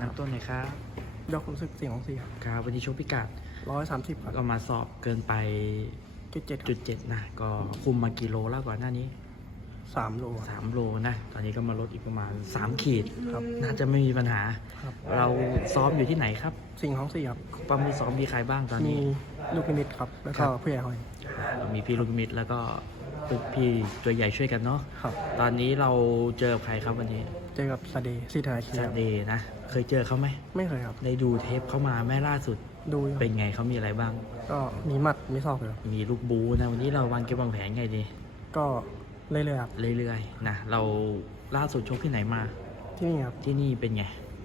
นับต้นเลยครับยอดความสึกสี่ของเสียครับวันนี้ช่พิกัดร้อยสามสิบก็มาสอบเกินไปจุดเจ็ดจุดเจ็ดนะก็คุมมากี่โลแล้วก่อนหน้านี้สามโลสามโลนะตอนนี้ก็มาลดอีกประมาณสามขีดครับน่าจะไม่มีปัญหาเราซ้อมอยู่ที่ไหนครับ สิ่งของสี่ครับปั๊มมีซ้อมมีใครบ้าง ตอนนี้ลูกมิตรครับแล้วก็เพื่ใหอยเรามีพี่ลูกมิตรแล้วก็พี่ตัวใหญ่ช่วยกันเนาะตอนนี้เราเจอใครครับวันนี้เจอกับซาเดซีธนาชียซาเดนะ เคยเจอเขาไหมไม่เคยครับได้ดูเทปเขามาแม่ล่าสุดดูเป็นไงเขามีอะไรบ้าง ก็มีหมัดมีศอกเหรมีลูกบูนะวันนี้เราวางเก็บวางแผนไงดี ก็เรื่อยๆครับเรื่อยๆนะเราล่าสุดชกที่ไหนมา ที่นี่ครับที่นี่เป็นไง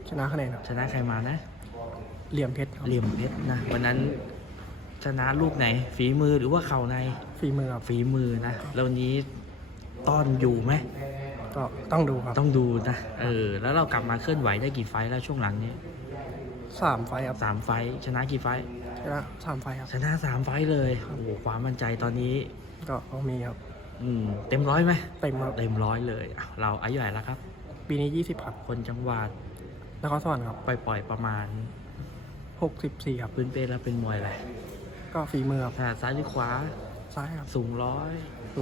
ชนะคะแนนชนะใครมานะ เหลี่ยมเพชรเหลี่ยมเพชรนะวันนั้นชนะลูกไหนฝีมือหรือว่าเข่าในฝีมือครับฝีมือนะแล้วนี้ต้อนอยู่ไหมก็ต้องดูครับ ต้องดูนะ เออ แล้วเรากลับมาเคลื่อนไหวได้กี่ไฟแล้วช่วงหลังนี้สามไฟครับสามไฟชนะกี่ไฟชนะสามไฟครับ ชนะสามไฟเลย โอ้โห ความมั่นใจตอนนี้ ก็มีครับ อืม เต็มร้อยไหมเต็มร้อยเต็มร้อยเลย เราอายุไหนแล้วครับ ปีนี้ยี่สิบครับคนจังหวัดนครสวรรค์ครับไปปล่อยประมาณหกสิบสี่ครับพื้นเป็นแล้วเป็นมวยอะไรก็ฝีมือครับซ้ายหรือขวา ซ้ายครับ สูงร้อย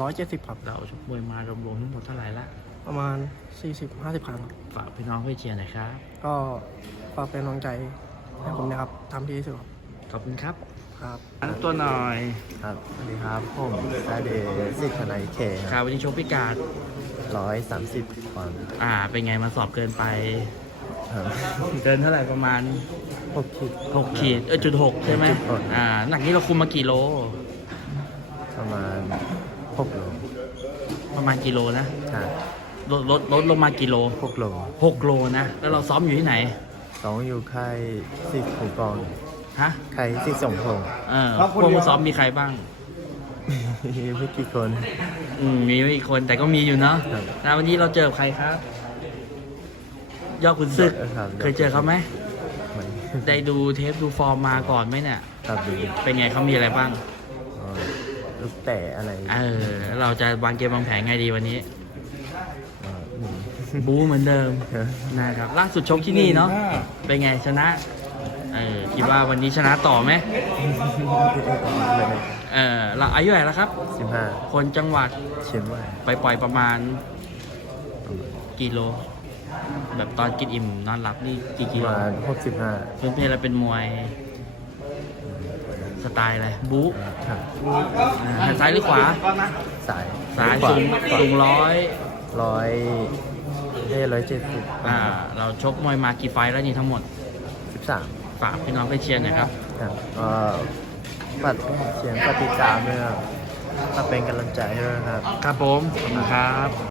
ร้อยเจ็ดสิบครับเราชกมวยมารวมๆทั้งหมดเท่าไหร่ละประมาณ 40 50ครั้งฝากพี่น้องเพื่อเชียร์หน่อยครับ ก็ฝากเป็นกำลังใจให้ผมนะครับทำดีที่สุดขอบคุณครับครับตัวหน่อยครับ สวัสดีครับ ผมซาเดซิคไนายเคครับวันนี้ชกพิการ130ปอนด์อ่า เป็นไงมาสอบเกินไปเกินเท่าไหร่ประมาณ6ขีด6ขีดเออจุด6ใช่ไหมอ่าหนักนี้เราคุมมากี่โล ประมาณ6โลประมาณกิโลนะครัลดลดลดลงมากี่โลหกโลหกโลนะ แล้วเราซ้อมอยู่ที่ไหนซ้อมอยู่ค่ายสิบหิกองฮะค่ายสิบธิสงทองเอาพวกาซ้อมมีใครบ้างมีไม่กี่คน อืมมีไม่กี่คน แต่ก็มีอยู่เนาะแล้ววันนี้เราเจอใครครับ ยอดคุณซึก เคยเจอเขาไหมได้ดูเทปดูฟอร์มมาก่อนไหมเนี่ย ครับดูเป็นไงเขามีอะไรบ้างลูกแต่อะไร เออ เราจะวางเกมวางแผนไงดีวันนี้บูเหมือนเดิมนะครับล่าสุดชกที่นี่เนาะไปไงชนะคิดว่าวันนี้ชนะต่อไหมเออเราอายุไหนแล้วครับสิบห้าคนจังหวัดเชียงใหม่ไปปล่อยประมาณ กี่โล แบบตอนกินอิ่มนอนหลับนี่กี่กิโลหกสิบห้าเพื่อนเเราเป็นมวย สไตล์อะไร บู๊ซ้ายหรือขวาซ้ายซ้งสูงร้อยร้อยเร้อยเจ็ดสิบอ่าเราชกมวยมากี่ไฟแล้วนี่ทั้งหมดสิบสามฝากพี่น้องไปเชียร์หน่อยครับครับ เอ่อปเชียงปฏิจามเนี่ยมาเป็นกำลังใจให้ด้วยครับ ครับผม ขอบคุณครับ